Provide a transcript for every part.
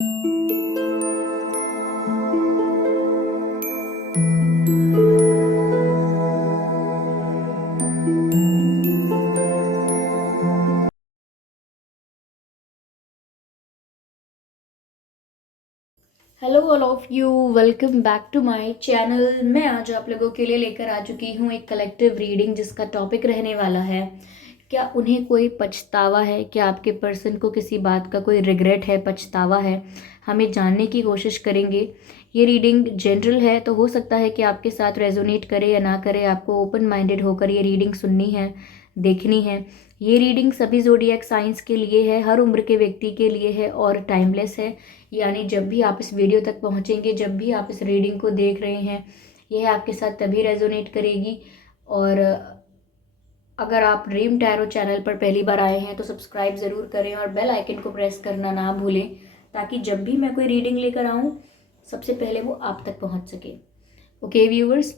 Hello all of you, welcome back to my channel. मैं आज आप लोगों के लिए लेकर आ चुकी हूँ एक कलेक्टिव रीडिंग जिसका टॉपिक रहने वाला है, क्या उन्हें कोई पछतावा है। क्या आपके पर्सन को किसी बात का कोई रिग्रेट है, पछतावा है। हमें जानने की कोशिश करेंगे। ये रीडिंग जनरल है, तो हो सकता है कि आपके साथ रेजोनेट करे या ना करे। आपको ओपन माइंडेड होकर ये रीडिंग सुननी है, देखनी है। ये रीडिंग सभी ज़ोडिएक साइंस के लिए है, हर उम्र के व्यक्ति के लिए है और टाइमलेस है। यानी जब भी आप इस वीडियो तक पहुंचेंगे, जब भी आप इस रीडिंग को देख रहे हैं, यह आपके साथ तभी रेजोनेट करेगी। और अगर आप ड्रीम टैरो चैनल पर पहली बार आए हैं तो सब्सक्राइब ज़रूर करें और बेल आइकन को प्रेस करना ना भूलें, ताकि जब भी मैं कोई रीडिंग लेकर आऊँ सबसे पहले वो आप तक पहुँच सके। ओके व्यूअर्स,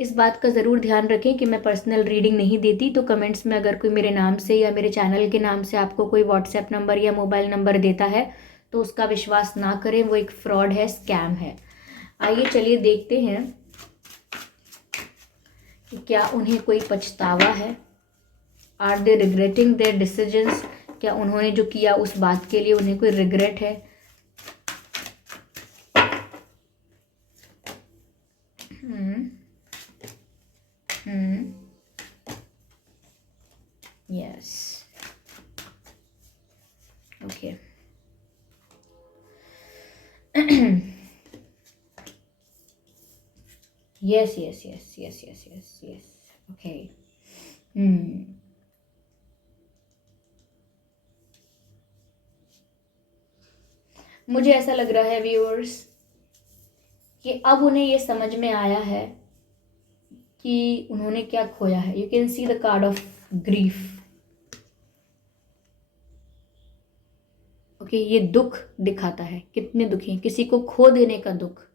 इस बात का ज़रूर ध्यान रखें कि मैं पर्सनल रीडिंग नहीं देती। तो कमेंट्स में अगर कोई मेरे नाम से या मेरे चैनल के नाम से आपको कोई व्हाट्सएप नंबर या मोबाइल नंबर देता है तो उसका विश्वास ना करें, वो एक फ्रॉड है, स्कैम है। आइए चलिए देखते हैं कि क्या उन्हें कोई पछतावा है। Are they regretting their decisions. क्या उन्होंने जो किया उस बात के लिए उन्हें कोई रिग्रेट है। Yes, okay. Yes yes yes yes yes yes yes, okay. मुझे ऐसा लग रहा है व्यूअर्स कि अब उन्हें ये समझ में आया है कि उन्होंने क्या खोया है। You can see the card of grief. Okay, ये दुख दिखाता है, कितने दुखी हैं, किसी को खो देने का दुख।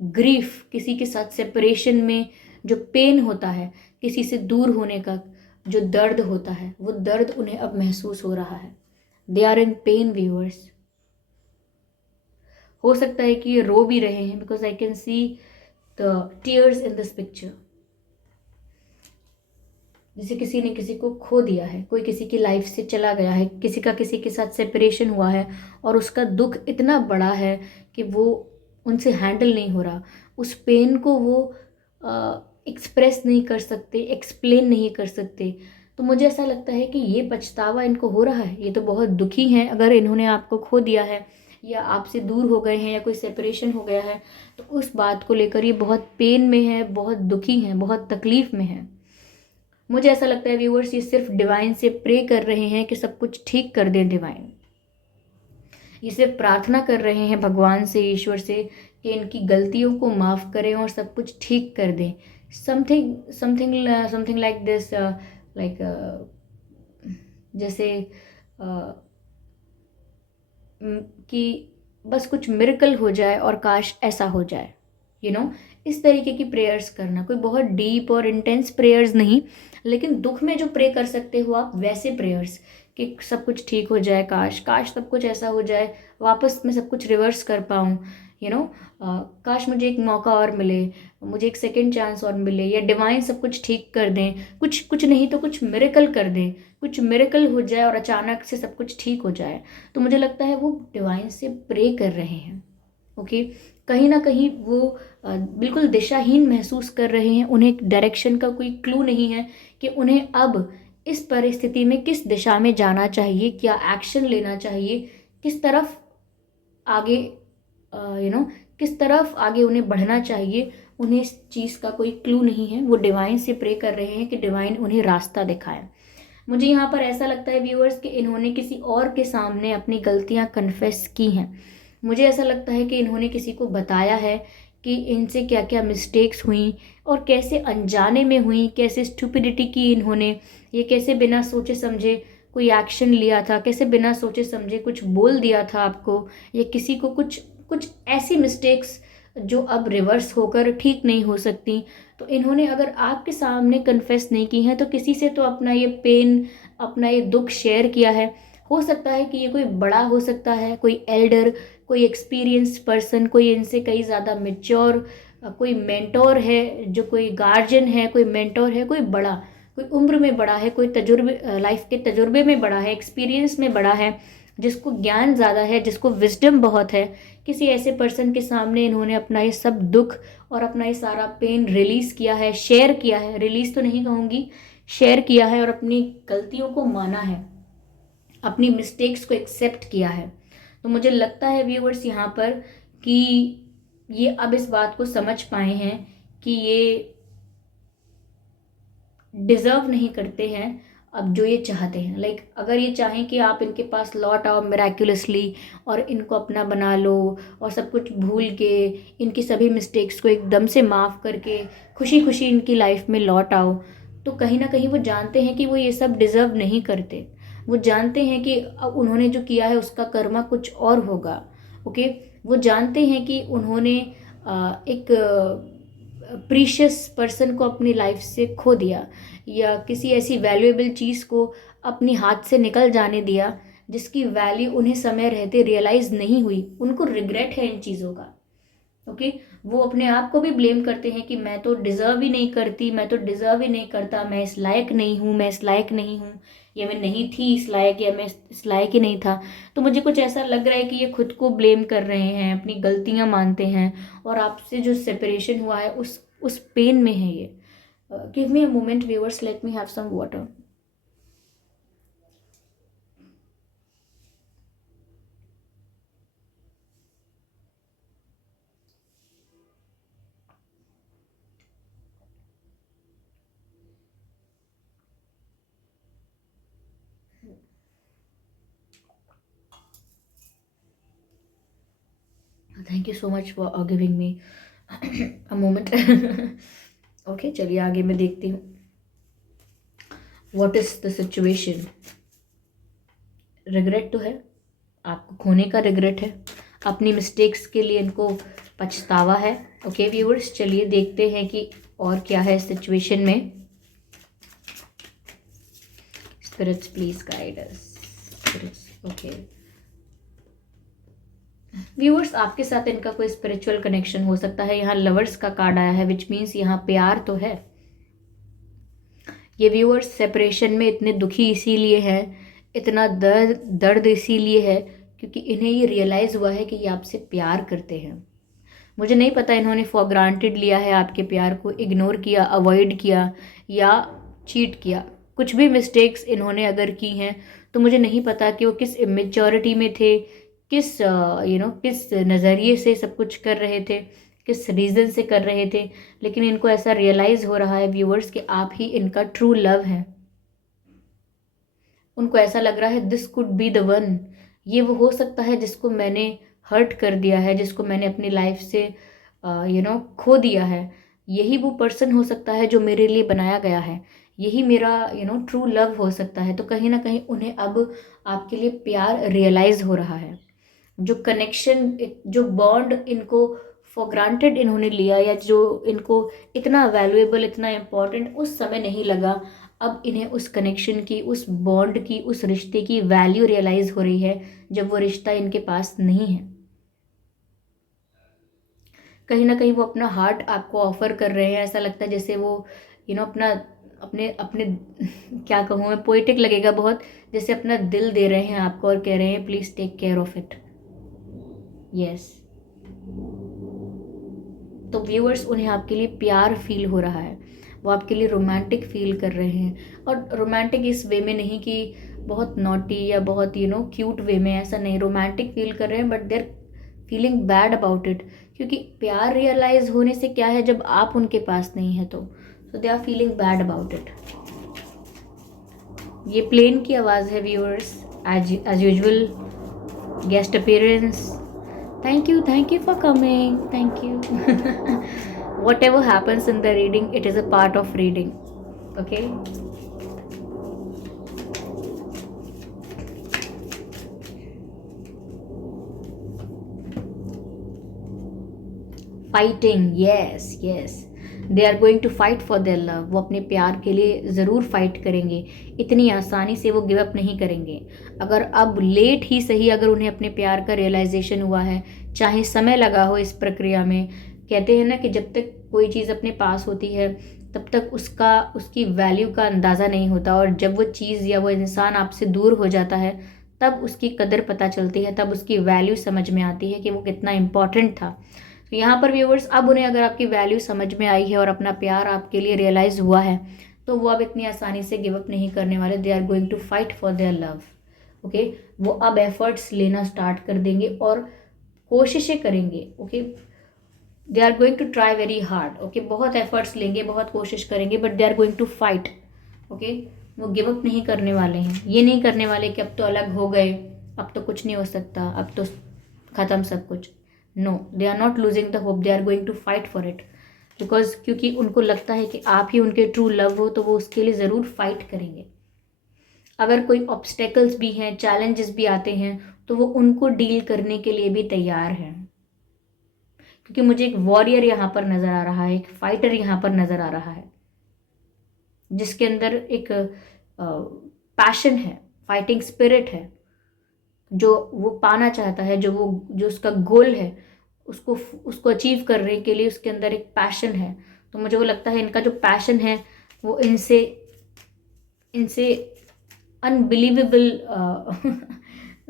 ग्रीफ, किसी के साथ सेपरेशन में जो पेन होता है, किसी से दूर होने का जो दर्द होता है, वो दर्द उन्हें अब महसूस हो रहा है। They are in pain viewers. हो सकता है कि ये रो भी रहे हैं, because I can see the tears in this picture. जैसे किसी ने किसी को खो दिया है, कोई किसी की लाइफ से चला गया है, किसी का किसी के साथ सेपरेशन हुआ है और उसका दुख इतना बड़ा है कि वो उनसे हैंडल नहीं हो रहा। उस पेन को वो एक्सप्रेस नहीं कर सकते, एक्सप्लेन नहीं कर सकते। तो मुझे ऐसा लगता है कि ये पछतावा इनको हो रहा है। ये तो बहुत दुखी हैं। अगर इन्होंने आपको खो दिया है या आपसे दूर हो गए हैं या कोई सेपरेशन हो गया है, तो उस बात को लेकर ये बहुत पेन में है, बहुत दुखी हैं, बहुत तकलीफ में है। मुझे ऐसा लगता है व्यूअर्स, ये सिर्फ डिवाइन से प्रे कर रहे हैं कि सब कुछ ठीक कर दें डिवाइन। ये सिर्फ प्रार्थना कर रहे हैं भगवान से, ईश्वर से, कि इनकी गलतियों को माफ़ करें और सब कुछ ठीक कर दें। Something something something like this, like जैसे कि बस कुछ मिरेकल हो जाए और काश ऐसा हो जाए। इस तरीके की प्रेयर्स करना, कोई बहुत डीप और इंटेंस प्रेयर्स नहीं, लेकिन दुख में जो प्रे कर सकते हो आप, वैसे प्रेयर्स कि सब कुछ ठीक हो जाए, काश काश सब कुछ ऐसा हो जाए, वापस मैं सब कुछ रिवर्स कर पाऊँ। यू नो काश मुझे एक मौका और मिले, मुझे एक सेकेंड चांस और मिले, या डिवाइन सब कुछ ठीक कर दें। कुछ कुछ नहीं तो कुछ मिरेकल कर दें, कुछ मिरेकल हो जाए और अचानक से सब कुछ ठीक हो जाए। तो मुझे लगता है वो डिवाइन से प्रे कर रहे हैं। ओके, कहीं ना कहीं वो बिल्कुल दिशाहीन महसूस कर रहे हैं। उन्हें डायरेक्शन का कोई क्लू नहीं है कि उन्हें अब इस परिस्थिति में किस दिशा में जाना चाहिए, क्या एक्शन लेना चाहिए, किस तरफ आगे किस तरफ आगे उन्हें बढ़ना चाहिए। उन्हें इस चीज़ का कोई क्लू नहीं है। वो डिवाइन से प्रे कर रहे हैं कि डिवाइन उन्हें रास्ता दिखाए। मुझे यहाँ पर ऐसा लगता है व्यूअर्स कि इन्होंने किसी और के सामने अपनी गलतियाँ कन्फेस की हैं। मुझे ऐसा लगता है कि इन्होंने किसी को बताया है कि इनसे क्या क्या मिस्टेक्स हुई और कैसे अनजाने में हुई, कैसे स्टुपिडिटी की इन्होंने, ये कैसे बिना सोचे समझे कोई एक्शन लिया था, कैसे बिना सोचे समझे कुछ बोल दिया था आपको, या किसी को कुछ कुछ ऐसी मिस्टेक्स जो अब रिवर्स होकर ठीक नहीं हो सकती। तो इन्होंने अगर आपके सामने कन्फेस नहीं की है तो किसी से तो अपना ये पेन, अपना ये दुख शेयर किया है। हो सकता है कि ये कोई बड़ा हो सकता है, कोई एल्डर, कोई एक्सपीरियंस्ड पर्सन, कोई इनसे कई ज़्यादा मेच्योर, कोई मेंटोर है, जो कोई गार्जियन है, कोई मेंटोर है, कोई बड़ा, कोई उम्र में बड़ा है, कोई तजुर्बे, लाइफ के तजुर्बे में बड़ा है, एक्सपीरियंस में बड़ा है, जिसको ज्ञान ज़्यादा है, जिसको विजडम बहुत है, किसी ऐसे पर्सन के सामने इन्होंने अपना ये सब दुख और अपना ये सारा पेन रिलीज़ किया है, शेयर किया है, रिलीज़ तो नहीं कहूँगी, शेयर किया है, और अपनी गलतियों को माना है, अपनी मिस्टेक्स को एक्सेप्ट किया है। तो मुझे लगता है व्यूअर्स यहाँ पर कि ये अब इस बात को समझ पाए हैं कि ये डिज़र्व नहीं करते हैं अब जो ये चाहते हैं। लाइक अगर ये चाहें कि आप इनके पास लौट आओ मिराक्युलसली और इनको अपना बना लो और सब कुछ भूल के, इनकी सभी मिस्टेक्स को एकदम से माफ़ करके खुशी खुशी इनकी लाइफ में लौट आओ, तो कहीं ना कहीं वो जानते हैं कि वो ये सब डिज़र्व नहीं करते। वो जानते हैं कि अब उन्होंने जो किया है उसका कर्मा कुछ और होगा। ओके, वो जानते हैं कि उन्होंने एक प्रीशियस पर्सन को अपनी लाइफ से खो दिया, या किसी ऐसी वैल्यूएबल चीज़ को अपनी हाथ से निकल जाने दिया जिसकी वैल्यू उन्हें समय रहते रियलाइज़ नहीं हुई। उनको रिग्रेट है इन चीज़ों का। ओके, वो अपने आप को भी ब्लेम करते हैं कि मैं तो डिज़र्व ही नहीं करती, मैं तो डिज़र्व ही नहीं करता, मैं इस लायक नहीं हूँ, मैं इस लायक नहीं हूँ, या मैं नहीं थी इस लायक, या मैं इस लायक ही नहीं था। तो मुझे कुछ ऐसा लग रहा है कि ये खुद को ब्लेम कर रहे हैं, अपनी गलतियाँ मानते हैं, और आपसे जो सेपरेशन हुआ है उस पेन में है ये। Give me a moment viewers, let me have some water. Thank you so much for giving me a moment. Okay, चलिए आगे मैं देखती हूँ। What is the situation? Regret तो है, आपको खोने का रिग्रेट है, अपनी मिस्टेक्स के लिए इनको पछतावा है। ओके व्यूअर्स, चलिए देखते हैं कि और क्या है इस सिचुएशन में। Spirits please guide us. Spirits, okay viewers, आपके साथ इनका कोई स्पिरिचुअल कनेक्शन हो सकता है। यहाँ लवर्स का कार्ड आया है, विच मीन्स यहाँ प्यार तो है। ये व्यूअर्स सेपरेशन में इतने दुखी इसीलिए हैं, इतना दर्द इसीलिए है क्योंकि इन्हें ये रियलाइज़ हुआ है कि ये आपसे प्यार करते हैं। मुझे नहीं पता इन्होंने फॉर ग्रांटेड लिया है आपके प्यार को, इग्नोर किया, अवॉइड किया, या चीट किया। कुछ भी मिस्टेक्स इन्होंने अगर की हैं तो मुझे नहीं पता कि वो किस इमेच्योरिटी में थे, किस किस नज़रिए से सब कुछ कर रहे थे, किस रीज़न से कर रहे थे। लेकिन इनको ऐसा रियलाइज़ हो रहा है व्यूअर्स कि आप ही इनका ट्रू लव है। उनको ऐसा लग रहा है this could be the one. ये वो हो सकता है जिसको मैंने हर्ट कर दिया है, जिसको मैंने अपनी लाइफ से खो दिया है। यही वो पर्सन हो सकता है जो मेरे लिए बनाया गया है। यही मेरा ट्रू लव हो सकता है। तो कहीं ना कहीं उन्हें अब आपके लिए प्यार रियलाइज़ हो रहा है। जो कनेक्शन, जो बॉन्ड इनको फॉर ग्रांटेड इन्होंने लिया, या जो इनको इतना वैल्यूएबल, इतना इम्पॉर्टेंट उस समय नहीं लगा, अब इन्हें उस कनेक्शन की, उस बॉन्ड की, उस रिश्ते की वैल्यू रियलाइज़ हो रही है जब वो रिश्ता इनके पास नहीं है। कहीं ना कहीं वो अपना हार्ट आपको ऑफर कर रहे हैं। ऐसा लगता है जैसे वो अपना, अपने अपने क्या कहूँ मैं, पोइटिक लगेगा बहुत, जैसे अपना दिल दे रहे हैं आपको और कह रहे हैं please take care of it. Yes, तो व्यूअर्स, उन्हें आपके लिए प्यार फील हो रहा है, वो आपके लिए रोमांटिक फील कर रहे हैं। और रोमांटिक इस वे में नहीं कि बहुत नॉटी या बहुत क्यूट वे में, ऐसा नहीं। रोमांटिक फील कर रहे हैं but there feeling bad about it, क्योंकि प्यार रियलाइज होने से क्या है, जब आप उनके पास नहीं है तो they are feeling bad about it. ये प्लेन की आवाज़ है viewers, as usual guest appearance. Thank you for coming. Thank you. Whatever happens in the reading, it is a part of reading. Okay. Fighting, yes. They are going to fight for their love, वो अपने प्यार के लिए ज़रूर fight करेंगे, इतनी आसानी से वो गिव अप नहीं करेंगे। अगर अब लेट ही सही अगर उन्हें अपने प्यार का रियलाइजेशन हुआ है, चाहे समय लगा हो इस प्रक्रिया में, कहते हैं ना कि जब तक कोई चीज़ अपने पास होती है तब तक उसकी वैल्यू का अंदाज़ा नहीं होता, और जब वो चीज़ या वो इंसान आपसे दूर हो जाता है तब उसकी कदर पता चलती है, तब उसकी वैल्यू समझ में आती है कि वो कितना इम्पॉर्टेंट था। तो यहाँ पर व्यूअर्स, अब उन्हें अगर आपकी वैल्यू समझ में आई है और अपना प्यार आपके लिए रियलाइज़ हुआ है, तो वो अब इतनी आसानी से गिव अप नहीं करने वाले। They are going to fight for their love. Okay, वो अब एफर्ट्स लेना स्टार्ट कर देंगे और कोशिशें करेंगे। Okay, they are going to try very hard. Okay, बहुत एफर्ट्स लेंगे, बहुत कोशिश करेंगे, but they are going to fight. Okay, वो गिव अप नहीं करने वाले हैं। ये नहीं करने वाले कि अब तो अलग हो गए, अब तो कुछ नहीं हो सकता, अब तो ख़त्म सब कुछ। No, they are not losing the hope, they are going to fight for it. Because क्योंकि उनको लगता है कि आप ही उनके ट्रू लव हो, तो वो उसके लिए ज़रूर फाइट करेंगे। अगर कोई ऑब्स्टेकल्स भी हैं, चैलेंजेस भी आते हैं, तो वो उनको डील करने के लिए भी तैयार हैं। क्योंकि मुझे एक वॉरियर यहाँ पर नज़र आ रहा है, एक फाइटर यहाँ पर नज़र आ रहा है, जिसके अंदर एक पैशन है, फाइटिंग स्पिरिट है, जो वो पाना चाहता है, जो उसका गोल है, उसको अचीव करने के लिए उसके अंदर एक पैशन है। तो मुझे वो लगता है इनका जो पैशन है वो इनसे अनबिलीवेबल,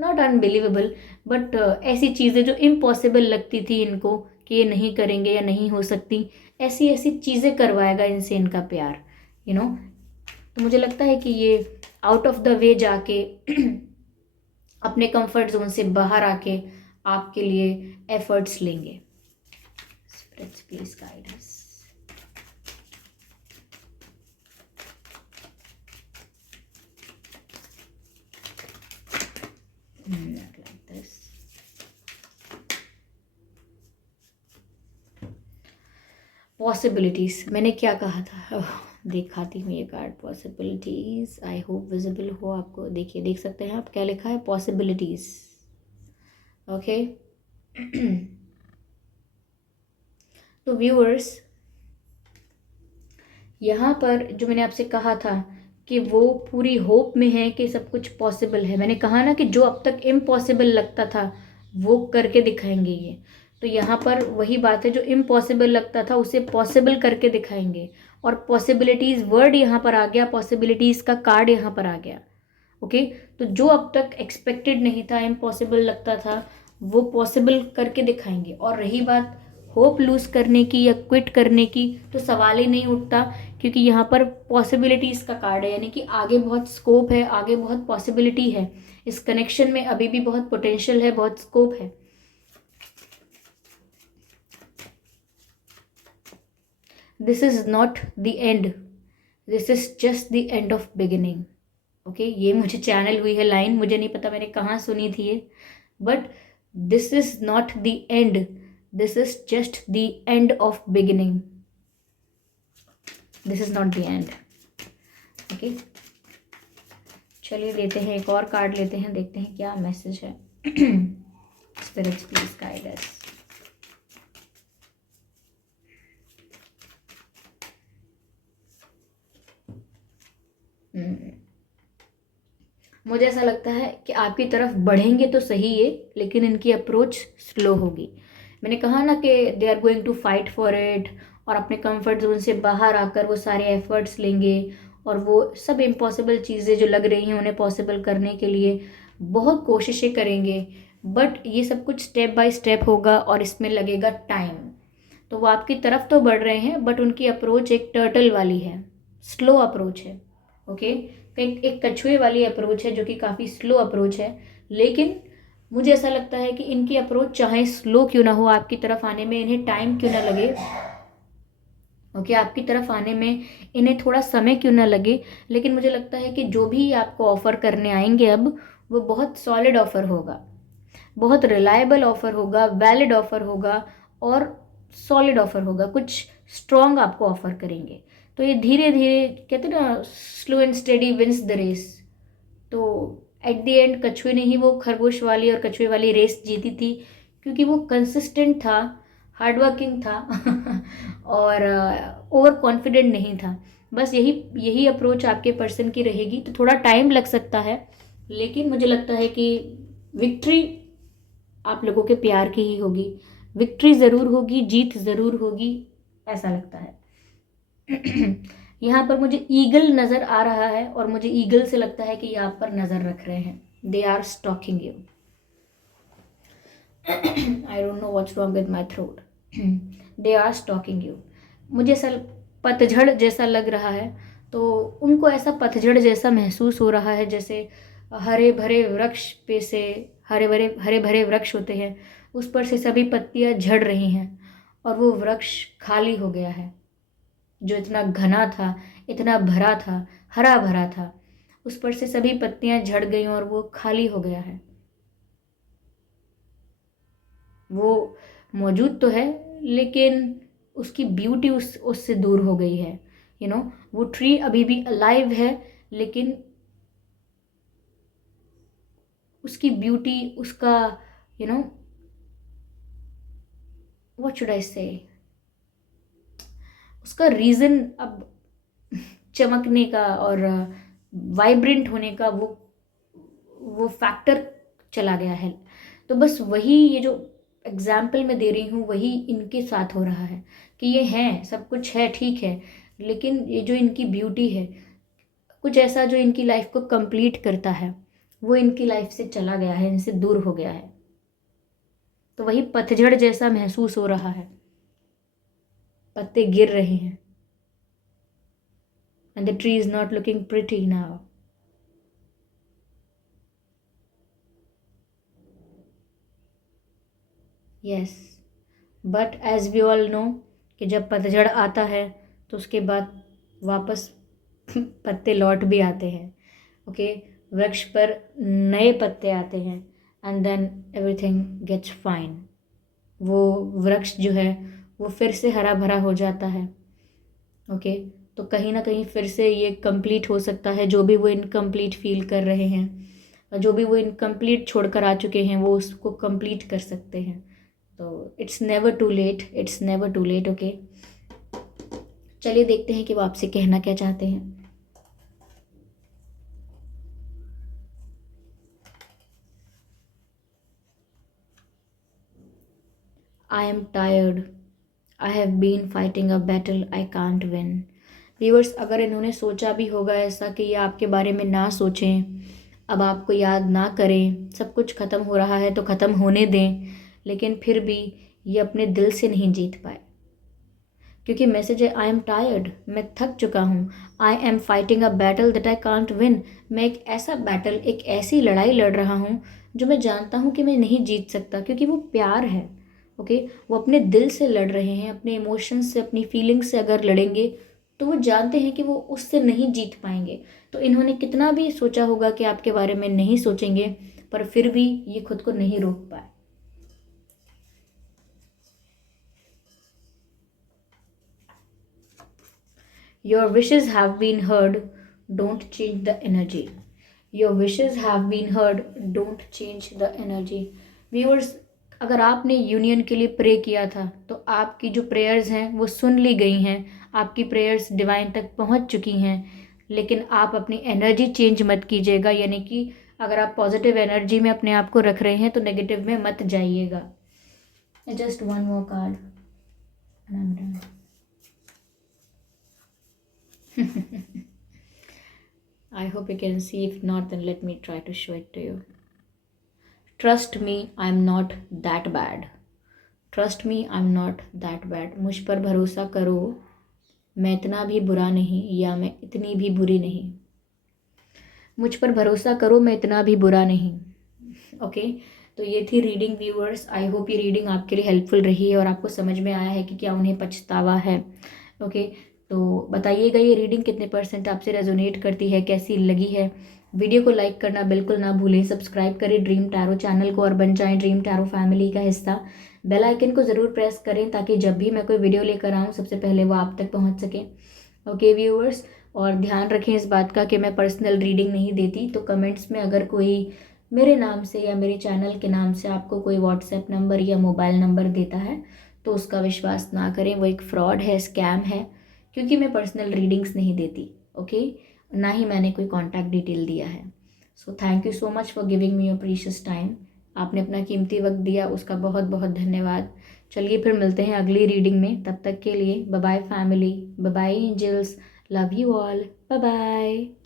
नॉट अनबिलीवेबल, बट ऐसी चीज़ें जो इम्पॉसिबल लगती थी इनको कि ये नहीं करेंगे या नहीं हो सकती, ऐसी ऐसी चीज़ें करवाएगा इनसे इनका प्यार, तो मुझे लगता है कि ये आउट ऑफ द वे जाके अपने कंफर्ट जोन से बाहर आके आपके लिए एफर्ट्स लेंगे। Spirits please guide us. like this. Possibilities, मैंने क्या कहा था, दिखाती हूँ ये card. Possibilities, I hope visible हो आपको। देखिए, देख सकते हैं आप, क्या लिखा है, पॉसिबिलिटीज। ओके, तो व्यूअर्स, यहाँ पर जो मैंने आपसे कहा था कि वो पूरी होप में है कि सब कुछ पॉसिबल है। मैंने कहा ना कि जो अब तक इम्पॉसिबल लगता था वो करके दिखाएंगे ये। तो यहाँ पर वही बात है, जो इम्पॉसिबल लगता था उसे पॉसिबल करके दिखाएंगे। और पॉसिबिलिटीज़ वर्ड यहाँ पर आ गया, पॉसिबिलिटीज़ का कार्ड यहाँ पर आ गया। ओके, तो जो अब तक एक्सपेक्टेड नहीं था, इम्पॉसिबल लगता था, वो पॉसिबल करके दिखाएंगे। और रही बात होप लूज़ करने की या क्विट करने की, तो सवाल ही नहीं उठता, क्योंकि यहाँ पर पॉसिबिलिटीज़ का कार्ड है, यानी कि आगे बहुत स्कोप है, आगे बहुत पॉसिबिलिटी है, इस कनेक्शन में अभी भी बहुत पोटेंशियल है, बहुत स्कोप है। This is not the end, this is just the end of beginning. Okay, ये मुझे चैनल हुई है लाइन, मुझे नहीं पता मैंने कहाँ सुनी थी ये, but this is not the end, this is just the end of beginning, this is not the end. Okay, चलिए लेते हैं एक और कार्ड, लेते हैं, देखते हैं क्या मैसेज है। Spirits please guide us. मुझे ऐसा लगता है कि आपकी तरफ बढ़ेंगे तो सही है, लेकिन इनकी अप्रोच स्लो होगी। मैंने कहा ना कि they are going to fight for it, और अपने कंफर्ट जोन से बाहर आकर वो सारे एफर्ट्स लेंगे, और वो सब इम्पॉसिबल चीज़ें जो लग रही हैं उन्हें पॉसिबल करने के लिए बहुत कोशिशें करेंगे। बट ये सब कुछ स्टेप बाय स्टेप होगा और इसमें लगेगा टाइम। तो वो आपकी तरफ तो बढ़ रहे हैं, बट उनकी अप्रोच एक टर्टल वाली है, स्लो अप्रोच है। ओके, एक कछुए वाली अप्रोच है, जो कि काफ़ी स्लो अप्रोच है। लेकिन मुझे ऐसा लगता है कि इनकी अप्रोच चाहे स्लो क्यों ना हो, आपकी तरफ आने में इन्हें टाइम क्यों ना लगे, ओके, आपकी तरफ आने में इन्हें थोड़ा समय क्यों ना लगे, लेकिन मुझे लगता है कि जो भी आपको ऑफ़र करने आएंगे अब, वो बहुत सॉलिड ऑफ़र होगा, बहुत रिलायबल ऑफ़र होगा, वैलिड ऑफ़र होगा, और सॉलिड ऑफ़र होगा, कुछ स्ट्रॉन्ग आपको ऑफ़र करेंगे। तो ये धीरे धीरे, कहते हैं ना, slow and steady wins the race. तो एट द एंड कछुए ने ही वो खरगोश वाली और कछुए वाली रेस जीती थी, क्योंकि वो कंसिस्टेंट था, हार्ड वर्किंग था और ओवर कॉन्फिडेंट नहीं था। बस यही यही अप्रोच आपके पर्सन की रहेगी, तो थोड़ा टाइम लग सकता है, लेकिन मुझे लगता है कि विक्ट्री आप लोगों के प्यार की ही होगी। विक्ट्री ज़रूर होगी, जीत ज़रूर होगी, ऐसा लगता है। यहाँ पर मुझे ईगल नज़र आ रहा है और मुझे ईगल से लगता है कि ये आप पर नज़र रख रहे हैं। They are stalking you. I don't know what's wrong with my throat. They are stalking you. मुझे ऐसा पतझड़ जैसा लग रहा है, तो उनको ऐसा पतझड़ जैसा महसूस हो रहा है, जैसे हरे भरे वृक्ष पे से हरे भरे वृक्ष होते हैं, उस पर से सभी पत्तियां झड़ रही हैं और वो वृक्ष खाली हो गया है। जो इतना घना था, इतना भरा था, हरा भरा था, उस पर से सभी पत्तियां झड़ गई और वो खाली हो गया है। वो मौजूद तो है, लेकिन उसकी ब्यूटी उससे दूर हो गई है। वो ट्री अभी भी अलाइव है, लेकिन उसकी ब्यूटी, उसका you know what should I से, उसका रीजन अब चमकने का और वाइब्रेंट होने का वो फैक्टर चला गया है। तो बस वही, ये जो एग्जाम्पल मैं दे रही हूँ, वही इनके साथ हो रहा है कि ये हैं, सब कुछ है, ठीक है, लेकिन ये जो इनकी ब्यूटी है, कुछ ऐसा जो इनकी लाइफ को कंप्लीट करता है, वो इनकी लाइफ से चला गया है, इनसे दूर हो गया है। तो वही पतझड़ जैसा महसूस हो रहा है, पत्ते गिर रहे हैं and the tree is not looking pretty now. Yes, but as we all know कि जब पतझड़ आता है तो उसके बाद वापस पत्ते लौट भी आते हैं। ओके, वृक्ष पर नए पत्ते आते हैं and then everything gets fine. वो वृक्ष जो है वो फिर से हरा भरा हो जाता है। ओके, तो कहीं ना कहीं फिर से ये कंप्लीट हो सकता है, जो भी वो इनकम्प्लीट फील कर रहे हैं, जो भी वो इनकम्प्लीट छोड़कर आ चुके हैं, वो उसको कंप्लीट कर सकते हैं। तो it's never too late, it's never too late. Okay, चलिए देखते हैं कि वो आपसे कहना क्या चाहते हैं। I am tired. I have been fighting a battle I can't win. Viewers, अगर इन्होंने सोचा भी होगा ऐसा कि ये आपके बारे में ना सोचें, अब आपको याद ना करें, सब कुछ ख़त्म हो रहा है तो ख़त्म होने दें, लेकिन फिर भी ये अपने दिल से नहीं जीत पाए, क्योंकि मैसेज है आई एम टायर्ड, मैं थक चुका हूँ। I am fighting a battle that I can't win, मैं एक ऐसा बैटल, एक ऐसी लड़ाई लड़ रहा हूँ जो मैं जानता हूँ कि मैं नहीं जीत सकता, क्योंकि वो प्यार है। ओके, वो अपने दिल से लड़ रहे हैं, अपने इमोशंस से, अपनी फीलिंग्स से अगर लड़ेंगे तो वो जानते हैं कि वो उससे नहीं जीत पाएंगे। तो इन्होंने कितना भी सोचा होगा कि आपके बारे में नहीं सोचेंगे, पर फिर भी ये खुद को नहीं रोक पाए। Your wishes have been heard, don't change the energy. Your wishes have been heard, don't change the energy. Viewers, अगर आपने यूनियन के लिए प्रे किया था तो आपकी जो प्रेयर्स हैं वो सुन ली गई हैं, आपकी प्रेयर्स डिवाइन तक पहुंच चुकी हैं, लेकिन आप अपनी एनर्जी चेंज मत कीजिएगा। यानी कि अगर आप पॉजिटिव एनर्जी में अपने आप को रख रहे हैं तो नेगेटिव में मत जाइएगा। Just one more card and I am done. I hope you can see. If not, then let me try to show it to you. Trust me, I'm not that bad. Trust me, I'm not that bad. मुझ पर भरोसा करो, मैं इतना भी बुरा नहीं, या मैं इतनी भी बुरी नहीं। मुझ पर भरोसा करो, मैं इतना भी बुरा नहीं। ओके, तो ये थी रीडिंग व्यूअर्स। आई होप ये रीडिंग आपके लिए हेल्पफुल रही है और आपको समझ में आया है कि क्या उन्हें पछतावा है। ओके, तो बताइएगा ये रीडिंग कितने % आपसे रेजोनेट करती है, कैसी लगी है। वीडियो को लाइक करना बिल्कुल ना भूलें, सब्सक्राइब करें ड्रीम टैरो चैनल को और बन जाएं ड्रीम टैरो फैमिली का हिस्सा। बेल आइकन को ज़रूर प्रेस करें ताकि जब भी मैं कोई वीडियो लेकर आऊँ सबसे पहले वो आप तक पहुँच सके। ओके व्यूअर्स, और ध्यान रखें इस बात का कि मैं पर्सनल रीडिंग नहीं देती, तो कमेंट्स में अगर कोई मेरे नाम से या मेरे चैनल के नाम से आपको कोई व्हाट्सएप नंबर या मोबाइल नंबर देता है तो उसका विश्वास ना करें, वो एक फ्रॉड है, स्कैम है, क्योंकि मैं पर्सनल रीडिंग्स नहीं देती, ओके, ना ही मैंने कोई कॉन्टैक्ट डिटेल दिया है। So thank you so much for giving me your precious time. आपने अपना कीमती वक्त दिया, उसका बहुत बहुत धन्यवाद। चलिए फिर मिलते हैं अगली रीडिंग में, तब तक के लिए bye bye family, bye bye angels, love you all, bye bye.